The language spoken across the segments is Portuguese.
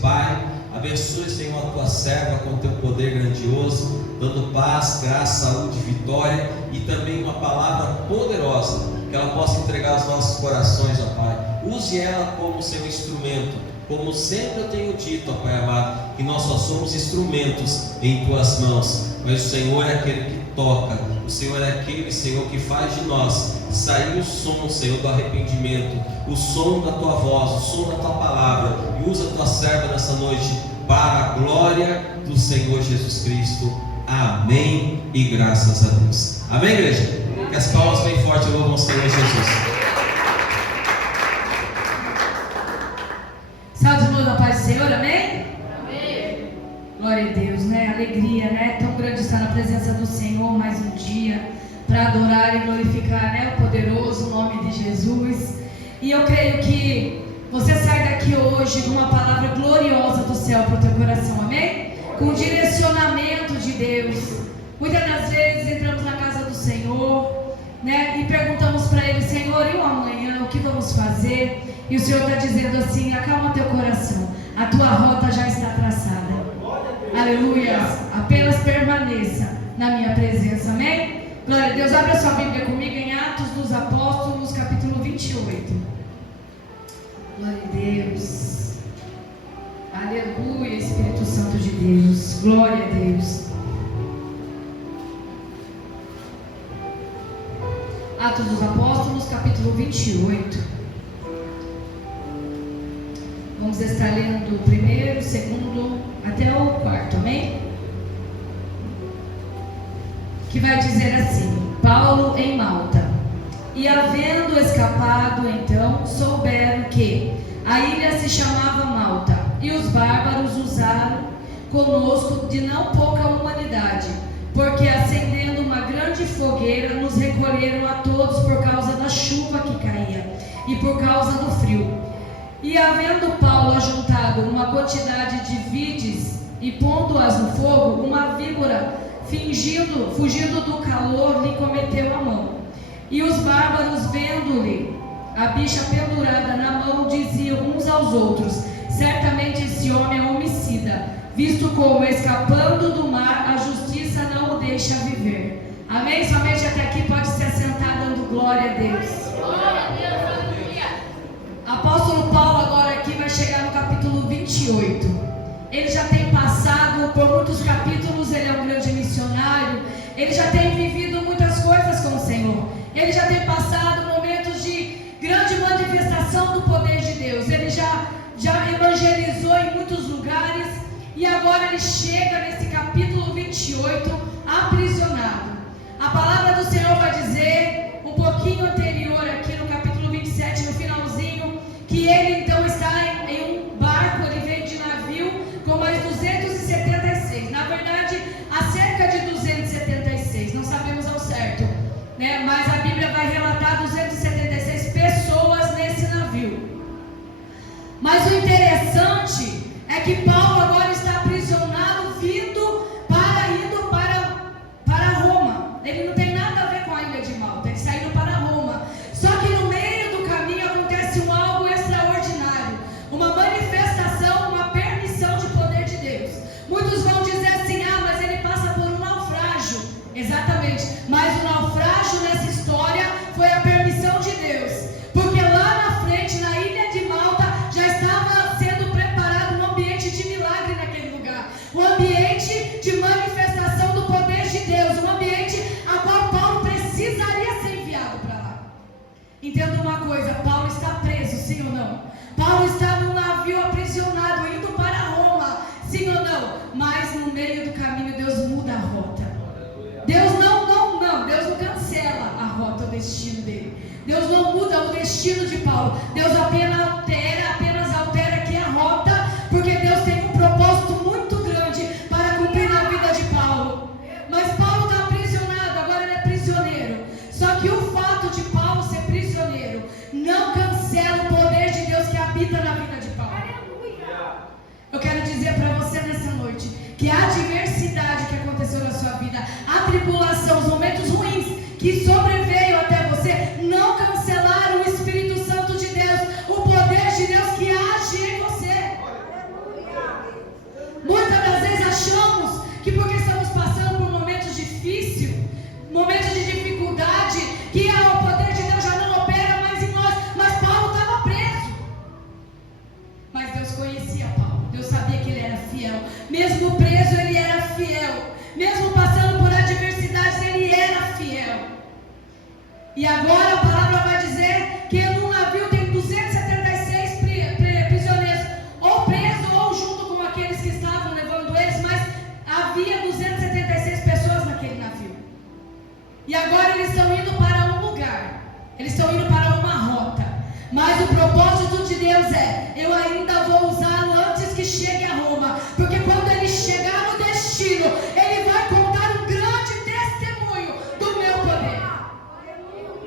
Pai, abençoe, Senhor, a tua serva com o teu poder grandioso, dando paz, graça, saúde, vitória e também uma palavra poderosa que ela possa entregar aos nossos corações, ó Pai. Use ela como seu instrumento, como sempre eu tenho dito, ó Pai amado, que nós só somos instrumentos em tuas mãos, mas o Senhor é aquele que toca, o Senhor é aquele, Senhor, que faz de nós sair o som, Senhor, do arrependimento, o som da tua voz, o som da tua palavra, e usa a tua serva nessa noite para a glória do Senhor Jesus Cristo. Amém e graças a Deus. Amém, igreja? Que as palmas bem fortes louvam o Senhor Jesus. Salve de novo a paz do Senhor, amém? Amém. Glória a Deus, né? Alegria, né? Tão grande estar na presença do Senhor mais um dia para adorar e glorificar, né, o poderoso nome de Jesus. E eu creio que você sai daqui hoje com uma palavra gloriosa do céu para o teu coração, amém? Com direcionamento de Deus. Muitas das vezes entramos na casa do Senhor, né, e perguntamos para Ele: Senhor, e o amanhã, o que vamos fazer? E o Senhor está dizendo assim: acalma teu coração, a tua rota já está traçada. Aleluia. Apenas permaneça na minha presença, amém? Glória a Deus. Abra sua Bíblia comigo em Atos dos Apóstolos, capítulo 28. Glória a Deus. Aleluia, Espírito Santo de Deus. Glória a Deus. Atos dos Apóstolos, capítulo 28. Vamos estar lendo o primeiro, segundo, até o quarto, amém? Que vai dizer assim: Paulo em Malta. E havendo escapado, então, souberam que a ilha se chamava Malta, e os bárbaros usaram conosco de não pouca humanidade, porque acendendo uma grande fogueira, nos recolheram a todos por causa da chuva que caía, e por causa do frio. E havendo Paulo ajuntado uma quantidade de vides, e pondo-as no fogo, uma víbora, fugindo do calor, lhe cometeu a mão. E os bárbaros, vendo-lhe a bicha pendurada na mão, diziam uns aos outros: certamente esse homem é homicida, visto como, escapando do mar, a justiça não o deixa viver. Amém? Somente até aqui pode se assentar dando glória a Deus. Glória a Deus, aleluia. Apóstolo Paulo agora aqui vai chegar no capítulo 28. Ele já tem passado por muitos capítulos, ele é um grande missionário, ele já tem vivido muitas coisas com o Senhor, ele já tem passado momentos de grande manifestação do poder de Deus, ele já evangelizou em muitos lugares, e agora ele chega nesse capítulo 28 aprisionado. A palavra do Senhor vai dizer, um pouquinho anterior aqui no capítulo 27, no finalzinho, que ele então está em um barco, ele veio de navio com mais 276, na verdade há cerca de 276, não sabemos ao certo, né? Mas a Bíblia vai relatar 276 pessoas nesse navio. Mas o interessante é que Paulo agora está aprisionado, indo para Roma. Ele não tem nada a ver com a ilha de Malta, ele está indo para Roma. Só que no meio do caminho acontece algo extraordinário, uma manifestação, uma permissão de poder de Deus. Muitos vão dizer assim: ah, mas ele passa por um naufrágio. Exatamente, mas o naufrágio nessa história foi a permissão de Deus, porque lá na frente, na ilha de Malta, já estava sendo preparado um ambiente de milagre naquele lugar, um ambiente de manifestação do poder de Deus, um ambiente a qual Paulo precisaria ser enviado para lá. Entenda uma coisa: Paulo está preso, sim ou não? Paulo está num navio aprisionado, indo para Roma, sim ou não? Mas no meio do caminho Deus muda a rota. Deus Deus não cancela a rota, o destino dele. Deus não muda o destino de Paulo. Deus apenas altera aqui a rota, porque Deus tem um propósito muito grande para cumprir na vida de Paulo. Mas Paulo está aprisionado, agora ele é prisioneiro. Só que o fato de Paulo ser prisioneiro não cancela o poder de Deus que habita na vida de Paulo. Eu quero dizer para você nessa noite que a adversidade que aconteceu na sua vida, a tribulação, os momentos ruins que sobreveio até você, não cancelaram o Espírito Santo de Deus, o poder de Deus que age em você. conhecia Paulo. Deus sabia que ele era fiel. Mesmo preso, ele era fiel. Mesmo passando por adversidades, ele era fiel. E agora a palavra vai dizer que no navio tem 276 prisioneiros, ou presos ou junto com aqueles que estavam levando eles, mas havia 276 pessoas naquele navio. E agora eles estão indo para um lugar, eles estão indo para uma rota. Mas o propósito de Deus é: eu ainda vou usá-lo antes que chegue a Roma, porque quando ele chegar no destino, ele vai contar um grande testemunho do meu poder.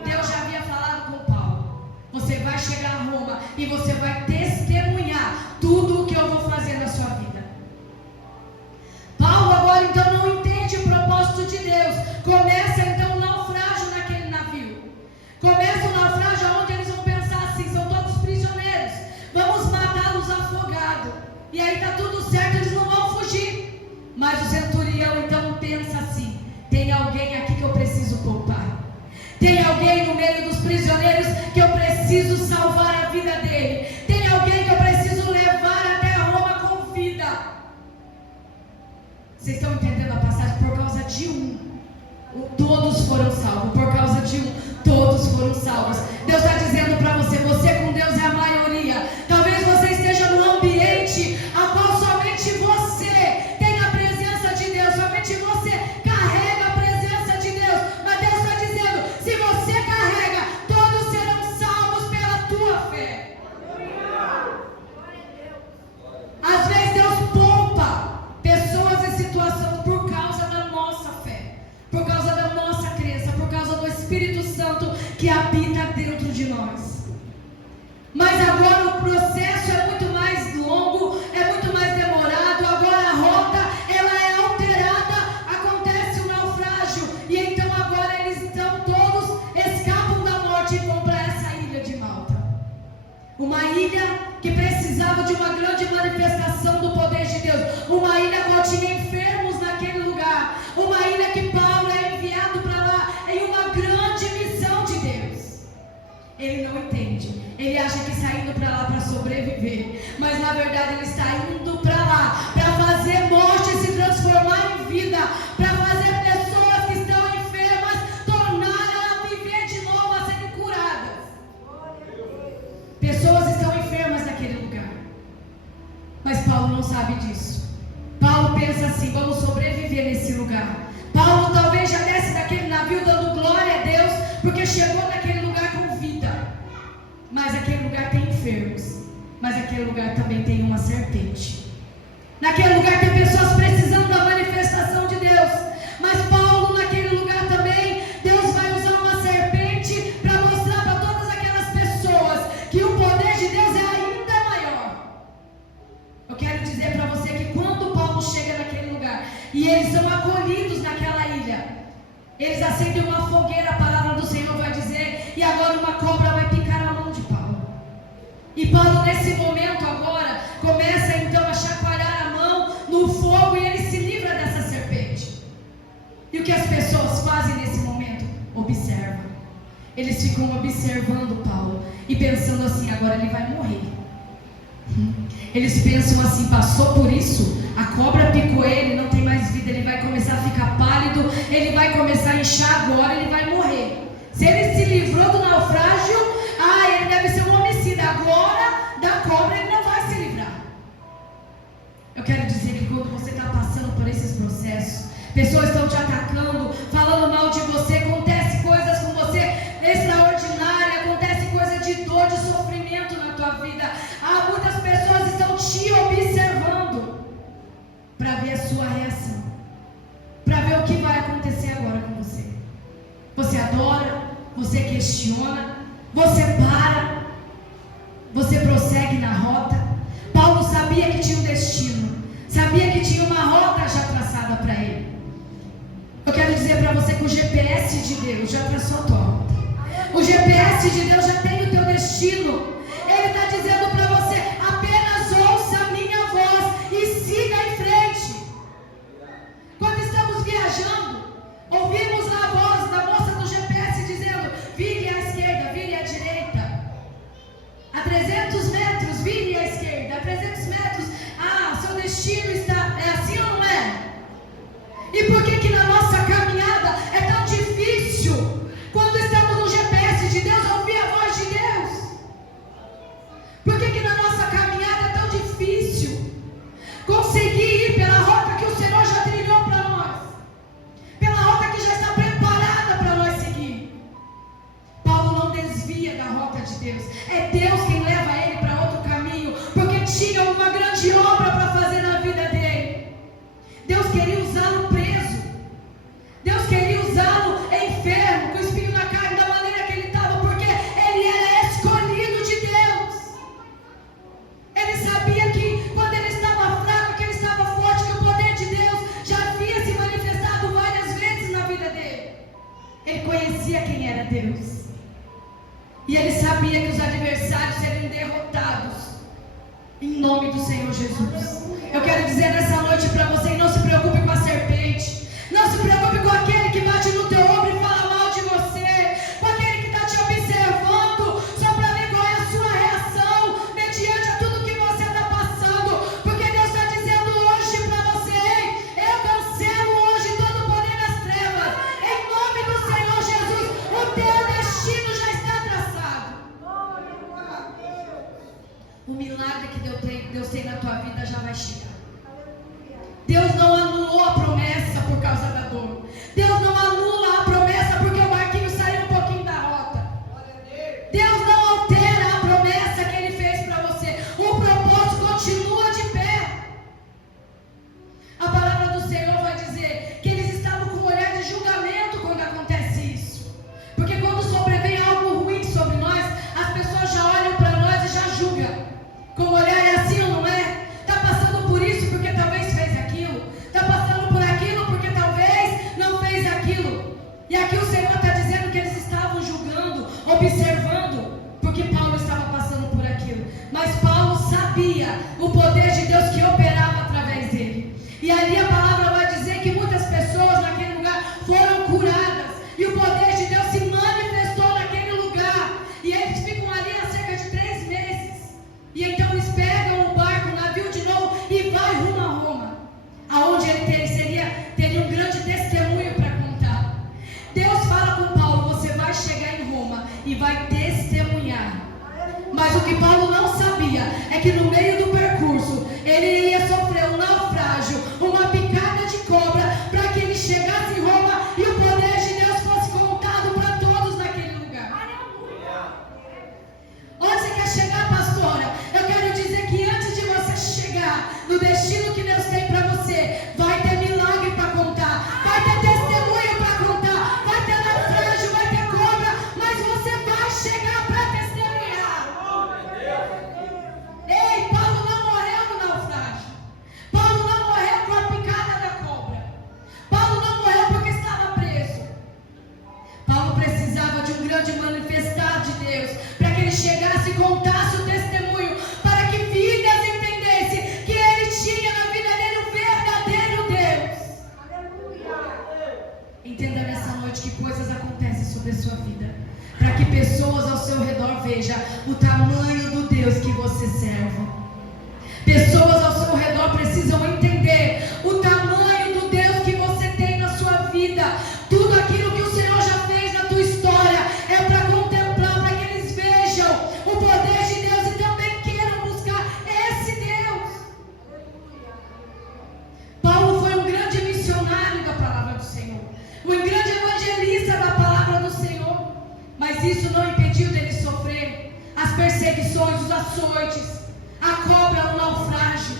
Deus já havia falado com Paulo: você vai chegar a Roma e você vai testemunhar tudo o que eu vou fazer na sua vida. Paulo agora então não entende o propósito de Deus. Começa então o naufrágio naquele navio. Começa o naufrágio onde eles vão pensar assim: são todos prisioneiros, vamos matá-los afogados. E aí está tudo certo, eles não vão fugir. Mas o centurião então pensa assim: tem alguém aqui que eu preciso poupar. Tem alguém no meio dos prisioneiros que eu preciso salvar a vida dele. Tem alguém que eu preciso levar até Roma com vida. Vocês estão entendendo a passagem? Por causa de um, todos foram salvos. Por causa de um, todos foram salvos. Deus está dizendo para você: você com Deus é a maioria. Talvez você esteja num ambiente a qual somente você tem a presença de Deus, somente você carrega a presença de Deus. Mas Deus está dizendo: se você carrega, todos serão salvos pela tua fé. Às vezes Deus poupa pessoas em situação por causa da nossa fé, por causa da nossa crença, por causa do Espírito Santo que habita dentro de nós. Mas agora o processo é muito mais longo, é muito mais demorado. Agora a rota ela é alterada, acontece o naufrágio, e então agora eles estão todos, escapam da morte e vão para essa ilha de Malta. Uma ilha que precisava de uma grande manifestação do poder de Deus. Uma ilha que tinha enfermos naquele lugar. Uma ilha que Paulo é enviado para lá em uma grande missão de Deus. Ele não entende. Ele acha que está indo para lá para sobreviver. Mas na verdade ele está indo para lá para fazer morte se transformar em vida. Para fazer pessoas que estão enfermas tornarem a viver de novo, a serem curadas. Pessoas estão enfermas naquele lugar. Mas Paulo não sabe disso. Paulo pensa assim: vamos sobreviver nesse lugar. Paulo talvez já desce daquele navio dando glória a Deus, porque chegou naquele lugar com vida. Mas aquele lugar tem enfermos. Mas aquele lugar também tem uma serpente. Naquele lugar tem pessoas precisando da manifestação de Deus. Mas Paulo, naquele lugar também, Deus vai usar uma serpente para mostrar para todas aquelas pessoas que o poder de Deus é ainda maior. Eu quero dizer para você que quando Paulo chega naquele lugar e eles são acolhidos naquela ilha, eles acendem uma fogueira, a palavra do Senhor vai dizer, e agora uma cobra vai picar a mão de Paulo. E Paulo nesse momento agora começa então a chacoalhar a mão no fogo e ele se livra dessa serpente. E o que as pessoas fazem nesse momento? Observam. Eles ficam observando Paulo e pensando assim: agora ele vai morrer. Eles pensam assim: passou por isso, a cobra picou ele, não tem mais vida, ele vai começar a ficar pálido, ele vai começar a inchar agora, ele vai morrer. Se ele se livrou do naufrágio, ele deve ser um homicida. Agora, da cobra ele não vai se livrar. Eu quero dizer que quando você está passando por esses processos, pessoas estão te atacando, falando mal de você, acontece coisas com você extraordinárias, acontece coisa de dor, de sofrimento na tua vida. Muitas pessoas estão te observando para ver a sua reação, para ver o que vai acontecer agora com você. Você adora, você questiona, você para, você prossegue na rota. Paulo sabia que tinha um destino, sabia que tinha uma rota já traçada para ele. Eu quero dizer para você que o GPS de Deus já traçou a tua rota. O GPS de Deus já tem o teu destino. Ele está dizendo para você: apenas ouça a minha voz e siga em frente. Quando estamos viajando, ouvimos a voz da moça do GPS dizendo: vire à esquerda, vire à direita. A 300 metros, vire à esquerda. A 300 metros, E ele sabia que os adversários seriam derrotados em nome do Senhor Jesus. Eu quero dizer nessa noite para você: não se preocupe com a serpente, não se preocupe com aquele que bate no teu ombro e fala mal de você, com aquele que está te observando só para ver qual é a sua reação mediante a tudo que você está passando, porque Deus está dizendo hoje para você: eu cancelo hoje todo o poder das trevas, em nome do Senhor Jesus. O teu destino já está traçado. O milagre que Deus tem na tua vida já vai chegar. Deus não anulou a promessa por causa da dor. Deus não anula a promessa porque o barquinho saiu um pouquinho da rota. Deus não altera a promessa que Ele fez para você. O propósito continua de pé. A palavra do Senhor vai dizer que eles estavam com um olhar de julgamento quando acontece isso. Porque quando sobrevém algo ruim sobre nós, as pessoas já olham para nós e já julgam. Com o olhar é assim ou não é? Está passando por isso porque talvez fez aquilo. Está passando por aquilo porque talvez não fez aquilo. E aqui o Senhor está dizendo que eles estavam julgando, observando, porque Paulo estava passando por aquilo. Mas Paulo sabia o poder de Deus que operava através dele. E ali a palavra vai dizer que muitas pessoas naquele lugar foram curadas. E o poder de Deus se manifestou naquele lugar. E eles ficam ali há cerca de 3 meses. E então eles pegam o barco, o navio de novo e vai rumo a Roma, aonde ele teria um grande testemunho para contar. Deus fala com Paulo: você vai chegar em Roma e vai testemunhar. Mas o que Paulo não sabia é que no meio do percurso ele ia sofrer um naufrágio, uma picada de cobra, para que ele chegasse em Roma e o poder de Deus fosse contado para todos naquele lugar. Onde você quer chegar, pastora? Eu quero dizer que antes de você chegar no destino que Deus tem para você, vai ter milagre para contar, vai ter testemunho para contar, vai ter naufrágio, vai ter cobra, mas você vai chegar para testemunhar. Ei, Paulo não morreu no naufrágio. Paulo não morreu com a picada da cobra. Paulo não morreu porque estava preso. Paulo precisava de um grande manifestar de Deus, para que ele chegasse e contasse o testemunho, para que vidas entendessem que ele tinha na vida dele um verdadeiro Deus. Entenda nessa noite que coisas acontecem sobre a sua vida, para que pessoas ao seu redor vejam o tamanho do Deus que você serve. Pessoas ao seu redor precisam entender o tamanho do Deus que você tem na sua vida. Tudo aquilo que o Senhor já fez na tua história é para contemplar, para que eles vejam o poder de Deus e também queiram buscar esse Deus. Paulo foi um grande missionário da palavra do Senhor, um grande evangelista da palavra do Senhor, mas isso não impediu dele sofrer as perseguições, os açoites, a cobra, o naufrágio.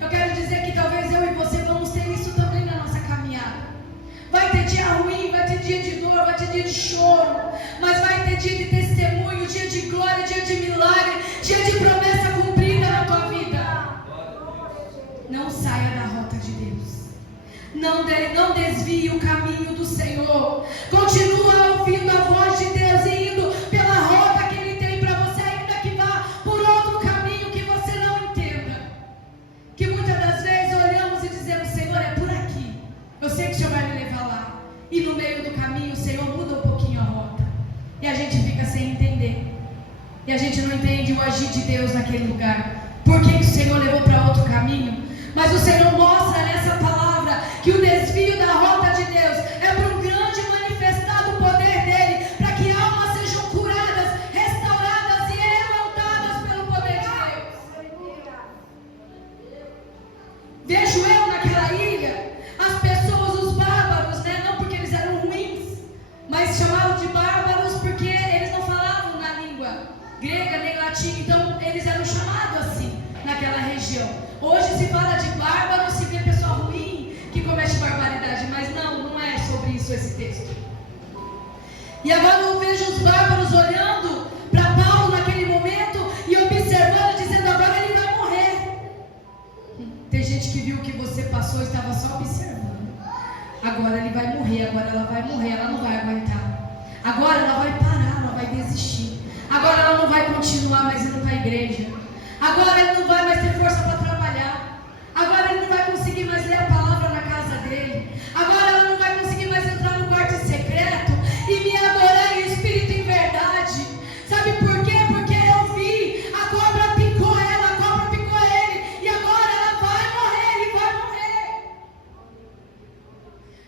Eu quero dizer que talvez eu e você vamos ter isso também na nossa caminhada. Vai ter dia ruim, vai ter dia de dor, vai ter dia de choro, mas vai ter dia de testemunho, dia de glória, dia de milagre, dia de promessa cumprida na tua vida. Não saia da rota de Deus. Não desvie o caminho do Senhor. Continua ouvindo a voz de Deus e indo pela rota que Ele tem para você, ainda que vá por outro caminho que você não entenda. Que muitas das vezes olhamos e dizemos: Senhor, é por aqui. Eu sei que o Senhor vai me levar lá. E no meio do caminho o Senhor muda um pouquinho a rota. E a gente fica sem entender. E a gente não entende o agir de Deus naquele lugar. Por que o Senhor levou para outro caminho? Mas o Senhor mostra nessa palavra que o desvio da rota de Deus é para um grande manifestar do poder dele, para que almas sejam curadas, restauradas e levantadas pelo poder de Deus. Vejo eu naquela ilha as pessoas, os bárbaros, né? Não porque eles eram ruins, mas chamavam de bárbaros porque eles não falavam na língua grega nem latim, então eles eram chamados assim naquela região. Hoje se fala de bárbaro, se vê pessoa ruim que comete barbaridade, mas não é sobre isso esse texto. E agora eu vejo os bárbaros olhando para Paulo naquele momento e observando, dizendo: agora ele vai morrer. Tem gente que viu o que você passou e estava só observando. Agora ele vai morrer, agora ela vai morrer, ela não vai aguentar. Agora ela vai parar, ela vai desistir. Agora ela não vai continuar mais indo para a igreja. Agora ele não vai mais ter força para trabalhar. Agora ele não vai conseguir mais ler a palavra na casa dele. Agora ela não vai conseguir mais entrar no quarto secreto e me adorar em espírito e em verdade. Sabe por quê? Porque eu vi, a cobra picou ela, a cobra picou ele, e agora ela vai morrer, ele vai morrer.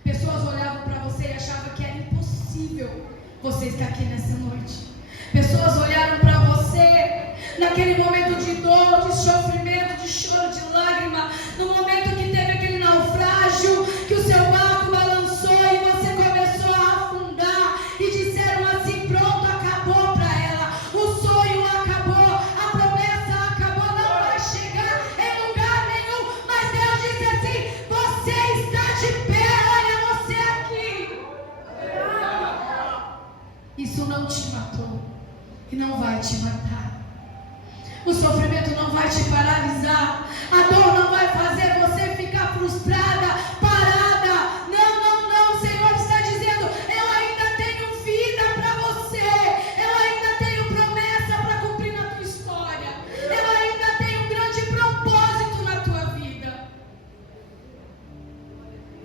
Pessoas olhavam para você e achavam que era impossível você estar aqui nessa noite. Pessoas olharam para você naquele momento de dor, de sofrimento, de choro, de lágrima, no momento que teve aquele naufrágio, que o seu barco balançou e você começou a afundar, e disseram assim: pronto, acabou para ela, o sonho acabou, a promessa acabou, não vai chegar em lugar nenhum. Mas Deus disse assim: você está de pé, olha você aqui. Isso não te matou e não vai te matar. O sofrimento não vai te paralisar. A dor não vai fazer você ficar frustrada, parada. Não, não, não. O Senhor está dizendo: eu ainda tenho vida para você. Eu ainda tenho promessa para cumprir na tua história. Eu ainda tenho um grande propósito na tua vida.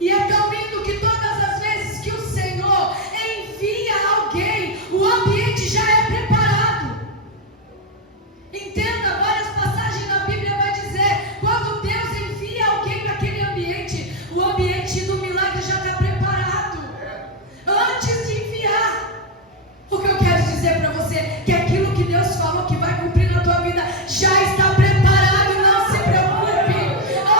E é tão lindo que todas as vezes que o Senhor envia alguém, o ambiente já é preparado. Entenda, várias passagens na Bíblia vai dizer, quando Deus envia alguém para aquele ambiente, o ambiente do milagre já está preparado antes de enviar. O que eu quero dizer para você, que aquilo que Deus falou que vai cumprir na tua vida já está preparado, não se preocupe.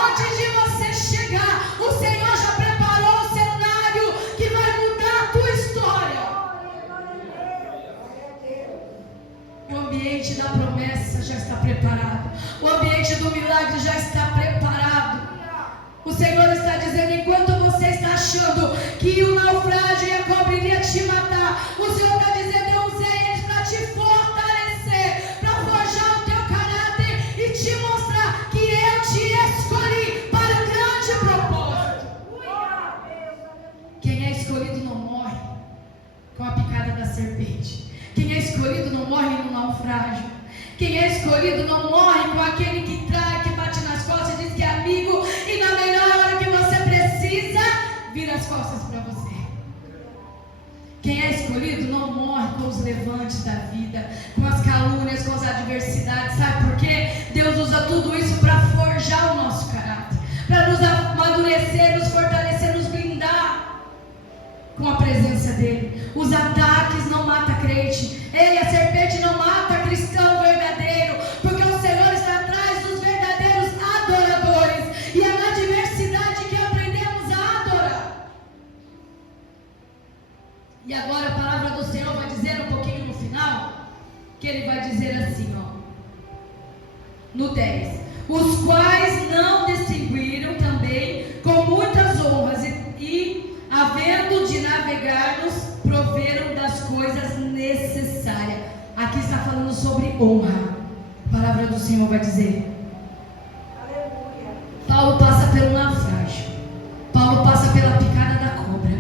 Antes de você chegar, o Senhor já preparou o cenário que vai mudar a tua história. O ambiente da promessa já está preparado. O ambiente do milagre já está preparado. O Senhor está dizendo: enquanto você está achando que o naufrágio e a cobra iria te matar, o Senhor está dizendo: eu usei eles para te fortalecer, para forjar o teu caráter e te mostrar que eu te escolhi para um grande propósito. Quem é escolhido não morre com a picada da serpente. Quem é escolhido não morre no naufrágio. Quem é escolhido não morre com aquele que trai, que bate nas costas e diz que é amigo, e na melhor hora que você precisa, vira as costas para você. Quem é escolhido não morre com os levantes da vida, com as calúnias, com as adversidades. Sabe por quê? Deus usa tudo isso para forjar o nosso caráter, para nos amadurecer, nos fortalecer, nos blindar com a presença dele. Os ataques não matam crente. Ei, a serpente não mata cristão verdadeiro, porque o Senhor está atrás dos verdadeiros adoradores, e é na adversidade que aprendemos a adorar. E agora a palavra do Senhor vai dizer um pouquinho no final, que ele vai dizer assim, ó, no 10: os quais não distinguiram também com muitas honras e havendo de navegar-nos, proveram das coisas necessárias. Aqui está falando sobre honra. A palavra do Senhor vai dizer: aleluia. Paulo passa pelo naufrágio. Paulo passa pela picada da cobra.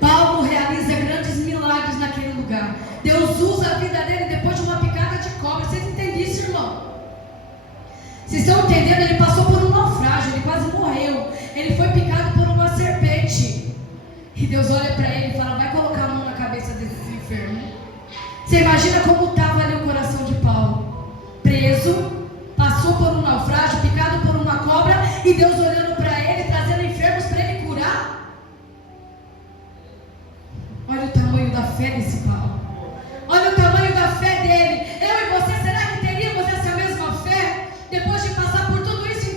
Paulo realiza grandes milagres naquele lugar. Deus usa a vida dele depois de uma picada de cobra. Vocês entendem isso, irmão? Vocês estão entendendo? Ele passou por um naufrágio, ele quase morreu. Ele foi picado por uma serpente. E Deus olha para ele e fala: vai colocar a mão na cabeça desses enfermos. Você imagina como estava ali o coração de Paulo? Preso, passou por um naufrágio, picado por uma cobra, e Deus olhando para ele, trazendo enfermos para ele curar. Olha o tamanho da fé desse Paulo. Olha o tamanho da fé dele. Eu e você, será que teríamos essa mesma fé? Depois de passar por tudo isso,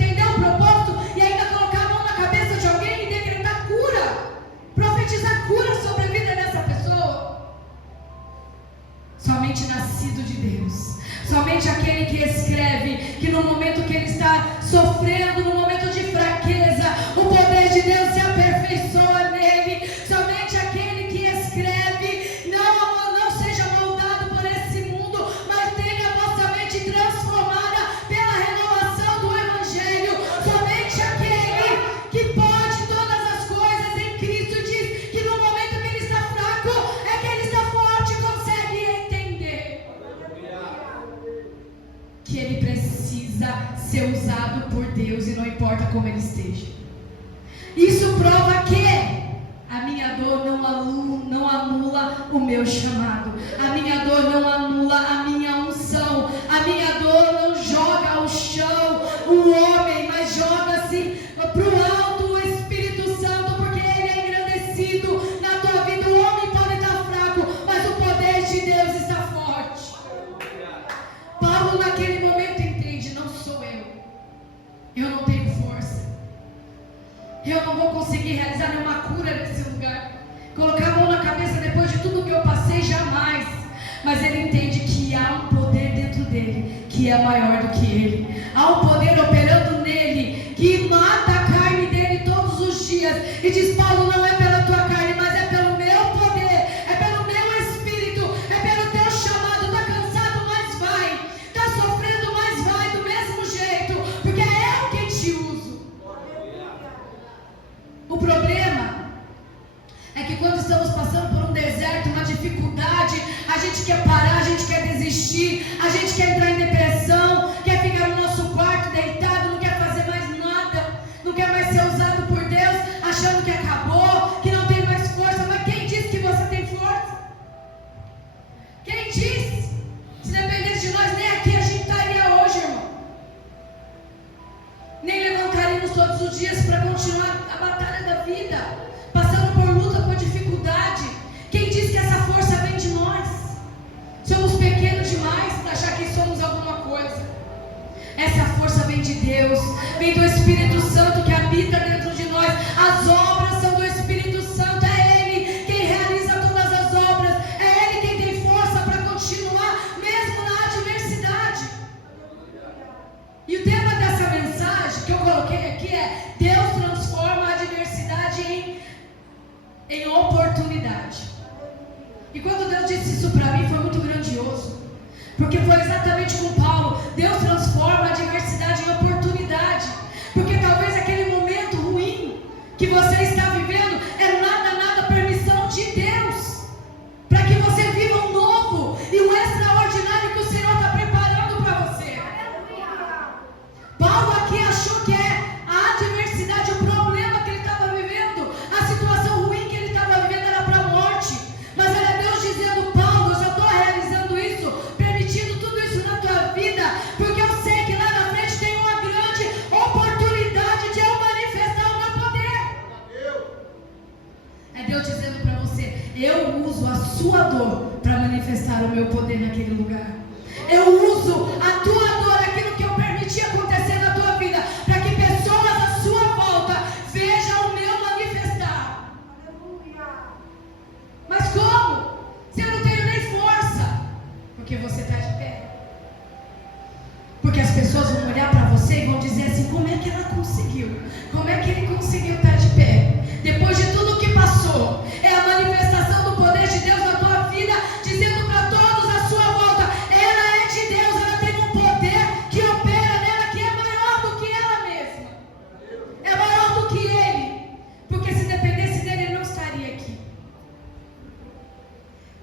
o meu chamado. A minha dor não anula a minha unção. A minha dor não joga ao chão o homem, mas joga-se para o alto o Espírito Santo, porque ele é engrandecido na tua vida. O homem pode estar fraco, mas o poder de Deus está forte. Paulo naquele momento entende: não sou eu não tenho força, eu não vou conseguir realizar nenhuma cura nesse lugar, colocar a mão na cabeça depois de tudo que eu passei, jamais. Mas ele entende que há um poder dentro dele que é maior do que ele. Há um poder operando nele que mata a carne dele todos os dias. E diz: Paulo, não é pela tua carne, mas é pelo meu poder, é pelo meu espírito, é pelo teu chamado. Está cansado, mas vai. Está sofrendo, mas vai do mesmo jeito, porque é eu quem te uso. O problema é que quando estamos passando por um deserto, uma dificuldade, a gente quer parar, a gente quer desistir, a gente quer entrar em depressão, quer ficar no nosso quarto deitado, não quer fazer mais nada, não quer mais ser usado por Deus, achando que acabou, que não tem mais força. Mas quem disse que você tem força? Quem disse? Se dependesse de nós, nem aqui a gente estaria hoje, irmão. Nem levantaríamos todos os dias para continuar a batalha da vida, passando por luta, por dificuldade. Quem diz que essa força vem de nós? Somos pequenos demais para achar que somos alguma coisa. Essa força vem de Deus, vem do Espírito Santo que habita dentro de nós. As obras são do Espírito Santo, é Ele quem realiza todas as obras, é Ele quem tem força para continuar mesmo na adversidade. E o tema dessa mensagem que eu coloquei aqui é: Deus transforma a adversidade em oportunidade. E quando Deus disse isso para mim, foi muito grandioso, porque foi exatamente com Paulo. Deus transforma a adversidade em oportunidade, porque talvez aquele momento ruim que você está vivendo é nada permissão de Deus, para que você viva um novo e um extraordinário que o Senhor está preparando para você. Paulo aqui achou que a adversidade, o problema que ele estava vivendo, a situação ruim que ele estava vivendo era para a morte. Mas era Deus dizendo: Paulo, eu já estou realizando isso, permitindo tudo isso na tua vida, porque eu sei que lá na frente tem uma grande oportunidade de eu manifestar o meu poder. É Deus dizendo para você: eu uso a sua dor para manifestar o meu poder naquele lugar. Eu uso a tua dor, aquilo que eu permiti acontecer na tua vida, para que pessoas à sua volta vejam o meu manifestar. Mas como? Se eu não tenho nem força? Porque você está de pé. Porque as pessoas vão olhar para você e vão dizer assim: como é que ela conseguiu? Como é que ele conseguiu estar de pé? Depois de tudo o que passou, é a manifestação do poder de Deus na tua vida, dizendo para todos à sua volta: ela é de Deus, ela tem um poder que opera nela, que é maior do que ela mesma, é maior do que ele, porque se dependesse dele, ele não estaria aqui.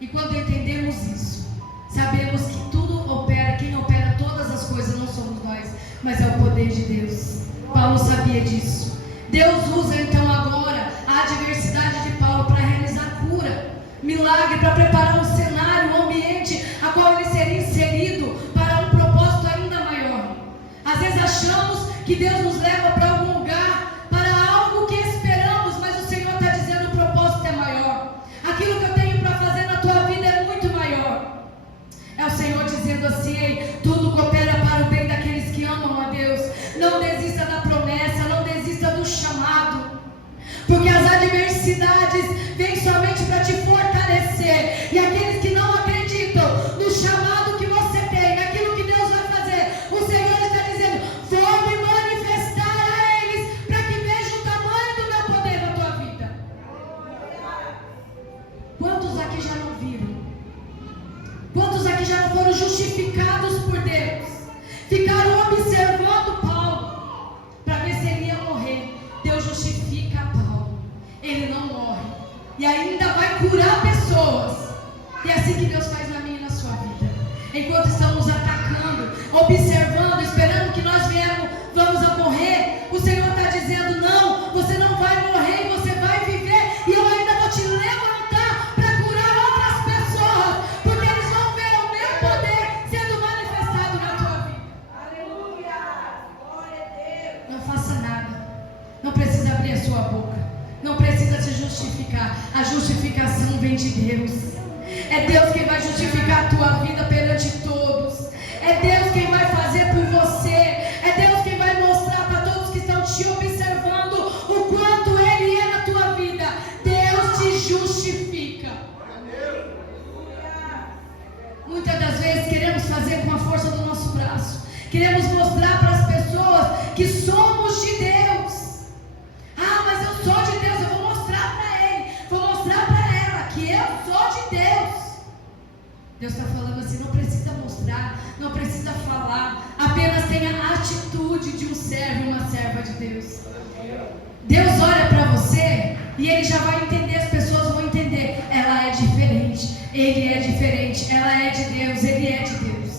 E quando entendemos isso, sabemos que tudo opera, quem opera todas as coisas não somos nós, mas é o poder de Deus. Paulo sabia disso. Deus usa então agora a adversidade de Paulo para realizar cura, milagre, para preparar um cenário, um ambiente a qual ele seria inserido para um propósito ainda maior. Às vezes achamos que Deus nos leva para algum lugar, para algo que esperamos, mas o Senhor está dizendo: o propósito é maior. Aquilo que eu tenho para fazer na tua vida é muito maior. É o Senhor dizendo assim: ei, tudo coopera para o bem daqueles que amam a Deus. Não desista da promessa, não desista do chamado, porque as adversidades vêm somente para te fortalecer. E aqueles que não acreditam no chamado que você tem, naquilo que Deus vai fazer, o Senhor está dizendo: vou me manifestar a eles, para que vejam o tamanho do meu poder na tua vida. Quantos aqui já não viram? Quantos aqui já não foram justificados por Deus? Ficaram observando Paulo para ver se ele ia morrer. Deus justifica Paulo, ele não morre e ainda vai curar pessoas. E é assim que Deus faz na minha e na sua vida. Enquanto estamos atacando, observando, esperando que nós vamos a morrer, o Senhor está dizendo: não, você não vai morrer, você vai viver, e eu ainda vou te levantar para curar outras não precisa abrir a sua boca, não precisa se justificar. A justificação vem de Deus. É Deus quem vai justificar a tua vida perante todos. É Deus quem vai fazer por você. É Deus quem vai mostrar para todos que estão te observando o quanto Ele é na tua vida. Deus te justifica. Muitas das vezes queremos fazer com a força do nosso braço. Queremos mostrar para as pessoas que somos de Deus. Ah, mas eu sou de Deus. Eu vou mostrar para ele, vou mostrar para ela que eu sou de Deus. Deus está falando assim: não precisa mostrar, não precisa falar, apenas tenha a atitude de um servo e uma serva de Deus. Deus olha para você e Ele já vai entender, as pessoas vão entender. Ela é diferente, Ele é diferente, ela é de Deus, Ele é de Deus.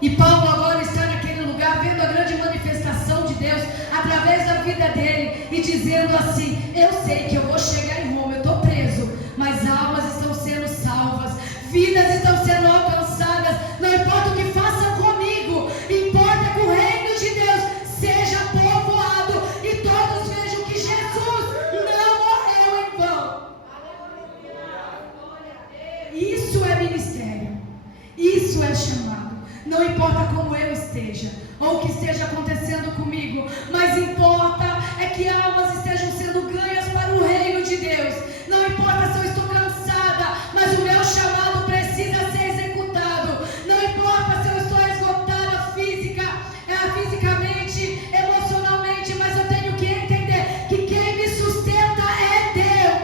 E Paulo agora está naquele lugar, vendo a grande manifestação de Deus através da vida dele e dizendo assim: eu sei que eu vou chegar em Roma, eu estou preso, mas almas estão sendo salvas, vidas estão sendo alcançadas. Não importa o que façam comigo, importa que o reino de Deus seja povoado e todos vejam que Jesus não morreu em vão. Isso é ministério, isso é chamado. Não importa como eu esteja, ou o que esteja acontecendo comigo, mas importa é que almas estejam sendo ganhas para o reino de Deus. Não importa se eu estou cansada, mas o meu chamado precisa ser executado. Não importa se eu estou esgotada fisicamente, emocionalmente, mas eu tenho que entender que quem me sustenta é Deus.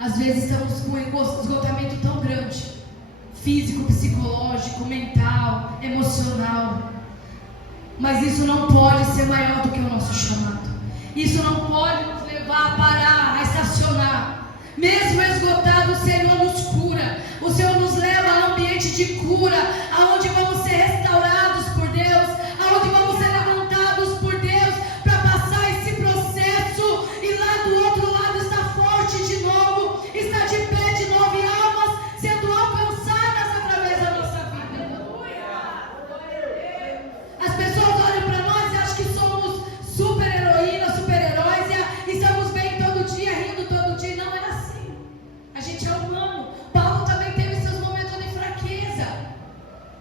Às vezes estamos com um esgotamento tão grande, físico, psicológico, mental, emocional. Mas isso não pode ser maior do que o nosso chamado. Isso não pode nos levar a parar, a estacionar. Mesmo esgotado, o Senhor nos cura. O Senhor nos leva a um ambiente de cura, aonde vamos ser restaurados por Deus, aonde vamos ser levantados por Deus, para passar esse processo e lá do outro lado está forte de novo, está de pé de novo, e almas sendo alcançadas através da nossa vida. As pessoas olham para nós e acham que somos super-heroínas, super-heróis e estamos bem todo dia, rindo todo dia. Não é assim. A gente é humano. Paulo também teve seus momentos de fraqueza,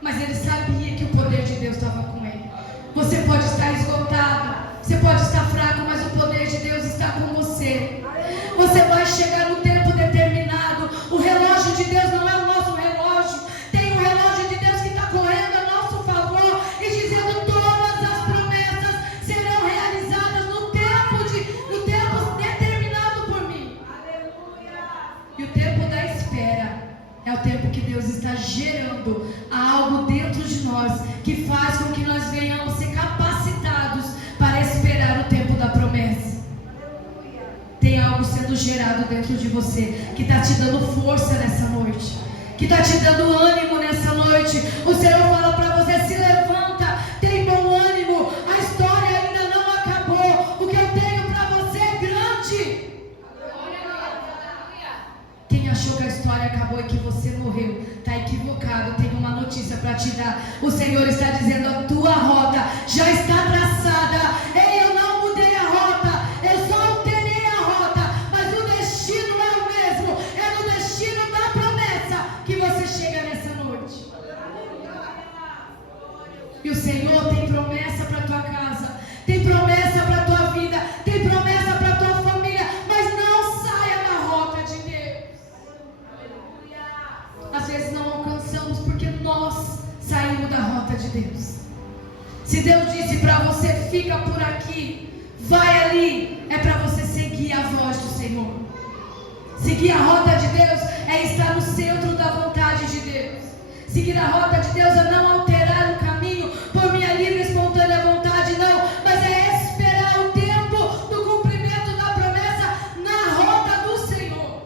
mas ele sabia que o poder de Deus estava com ele. Você pode estar esgotado, você pode estar fraco, mas o poder de Deus está com você. Você vai chegar no tempo determinado. O relógio de Deus não é o nosso relógio. Tem um relógio de Deus que está correndo a nosso favor e dizendo: todas as promessas serão realizadas no tempo determinado por mim. Aleluia. E o tempo da espera é o tempo que Deus está gerando algo dentro de nós, que faz com que nós venhamos ser capacitados para esperar o tempo da promessa. Tem algo sendo gerado dentro de você, que está te dando força nessa noite, que está te dando ânimo nessa noite. O Senhor fala para você: se levanta, tem bom ânimo, a história ainda não acabou, o que eu tenho para você é grande. Quem achou que a história acabou e que você morreu, está equivocado. Tenho uma notícia para te dar. O Senhor está dizendo: a tua rota já está traçada. Ei, eu não mudei a rota, eu só alterei a rota, mas o destino é o mesmo. É no destino da promessa que você chega nessa noite. E o Senhor tem promessa para a tua casa, tem promessa para a tua vida, tem promessa para a tua família, mas não saia da rota de Deus. Às vezes não alcançamos porque nós saímos da rota de Deus. Se Deus disse para você: fica por aqui, vai ali, é para você seguir a voz do Senhor. Seguir a rota de Deus é estar no centro da vontade de Deus. Seguir a rota de Deus é não alterar o caminho por minha livre e espontânea vontade, não, mas é esperar o tempo do cumprimento da promessa na rota do Senhor.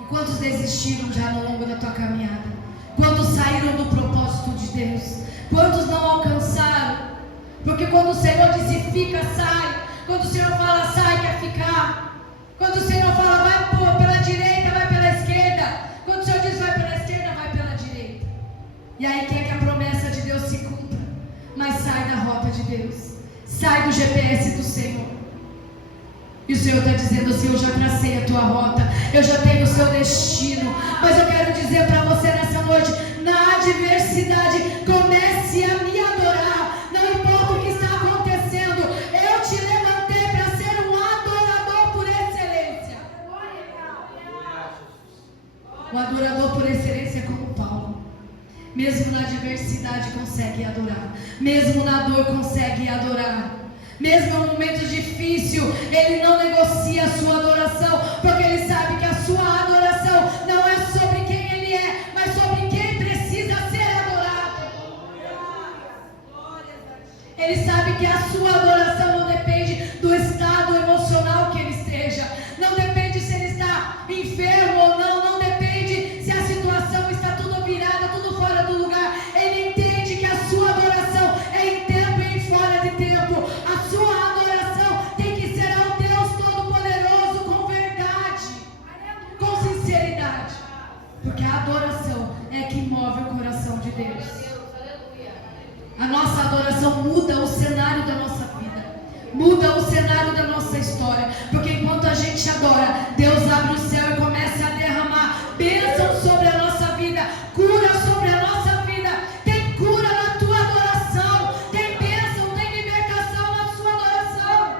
E quantos desistiram já no longo da tua caminhada? Quantos saíram do propósito de Deus? Quantos não alcançaram? Porque quando o Senhor disse fica, sai. Quando o Senhor fala sai, quer ficar. Quando o Senhor fala vai pela direita, vai pela esquerda. Quando o Senhor diz vai pela esquerda, vai pela direita. E aí quer que a promessa de Deus se cumpra. Mas Deus. Sai do GPS do Senhor. E o Senhor está dizendo assim: eu já tracei a tua rota, eu já tenho o seu destino. Mas eu quero dizer para você nessa noite: na adversidade, comece a me adorar. Não importa o que está acontecendo, eu te levantei para ser um adorador por excelência. O adorador por excelência é como Paulo. Mesmo na adversidade consegue adorar. Mesmo na dor consegue adorar. Mesmo em um momento difícil, ele não negocia a sua adoração, porque ele sabe que a sua adoração não é sobre quem ele é, mas sobre quem precisa ser adorado. Ele sabe que a sua adoração não depende do estado emocional que ele esteja, não depende se ele está enfermo ou não, não depende se a situação está tudo virada, tudo fora do lugar. Ele entende que a sua adoração é em tempo e em fora de tempo. A sua adoração tem que ser ao Deus Todo-Poderoso com verdade, com sinceridade, porque a adoração é que move o coração de Deus. A nossa adoração muda o cenário da nossa vida, muda o cenário da nossa história, porque enquanto a gente adora, Deus abre o céu e começa a derramar bênção sobre a nossa vida, cura sobre a nossa vida. Tem cura na tua adoração, tem bênção, tem libertação na sua adoração.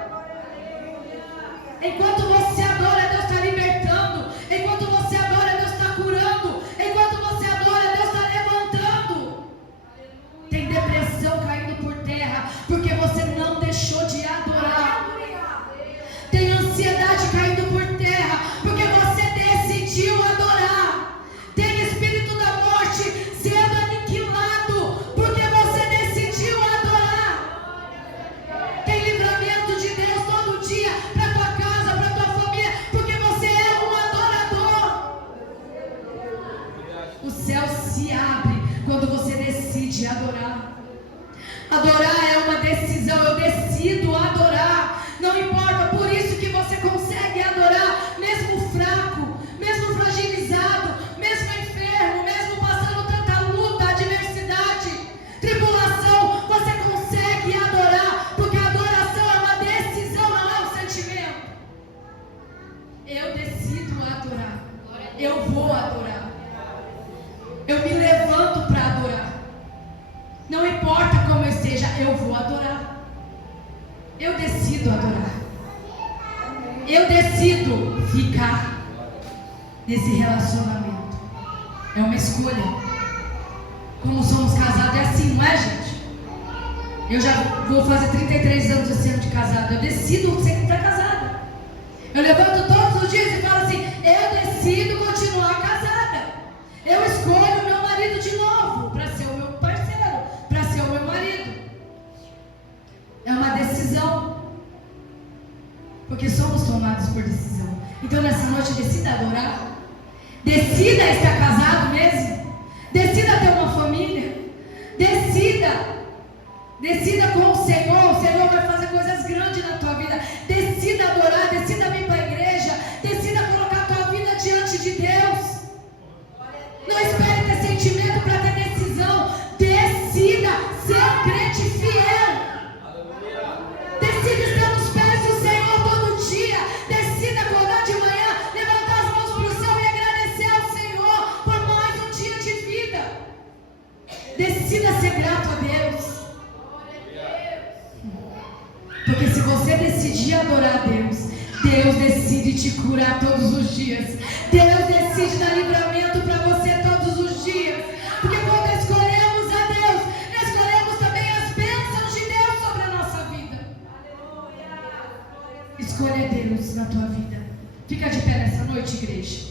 Enquanto você adora, Deus está libertando. Enquanto você adora, Deus está curando. Enquanto você adora, Deus está levantando. Tem depressão caindo por terra, porque você não deixou de adorar. Tem ansiedade caindo por terra, porque você decidiu adorar. Tem espírito da morte sendo aniquilado, porque você decidiu adorar. Tem livramento de Deus todo dia para tua casa, para tua família, porque você é um adorador. O céu se abre quando você decide adorar. Adorar é uma decisão. Eu decido adorar. Não importa, por isso que você consegue adorar, mesmo fraco, mesmo fragilizado, mesmo enfermo, mesmo passando tanta luta, adversidade, tribulação, você consegue adorar, porque a adoração é uma decisão, não é um sentimento. Eu decido adorar, eu vou adorar, eu me levanto para adorar. Não importa como eu esteja, eu vou adorar. Eu decido adorar. Eu decido ficar nesse relacionamento. É uma escolha. Como somos casados é assim, não é, gente? Eu já vou fazer 33 anos esse ano de casado. Eu decido sempre estar casada. Eu levanto todos os dias e falo assim: eu decido continuar casada. Eu escolho o meu marido de novo para ser o meu parceiro, para ser o meu marido. É uma decisão, porque somos tomados por decisão. Então nessa noite decida adorar, decida estar casado mesmo, decida ter uma família, decida com o Senhor vai fazer coisas grandes na tua vida. Decida adorar, decida vir para a igreja, decida colocar a tua vida diante de Deus. Não espere ter sentimento para ter decisão. Decida ser um crente fiel. Decida estar nos pés do Senhor todo dia. Decida acordar de manhã, levantar as mãos para o céu e agradecer ao Senhor por mais um dia de vida. Decida ser grato a Deus. Porque se você decidir adorar a Deus, Deus decide te curar todos os dias. Deus decide dar livramento para você todos os dias. Porque quando escolhemos a Deus, escolhemos também as bênçãos de Deus sobre a nossa vida. Escolha Deus na tua vida. Fica de pé nessa noite, igreja.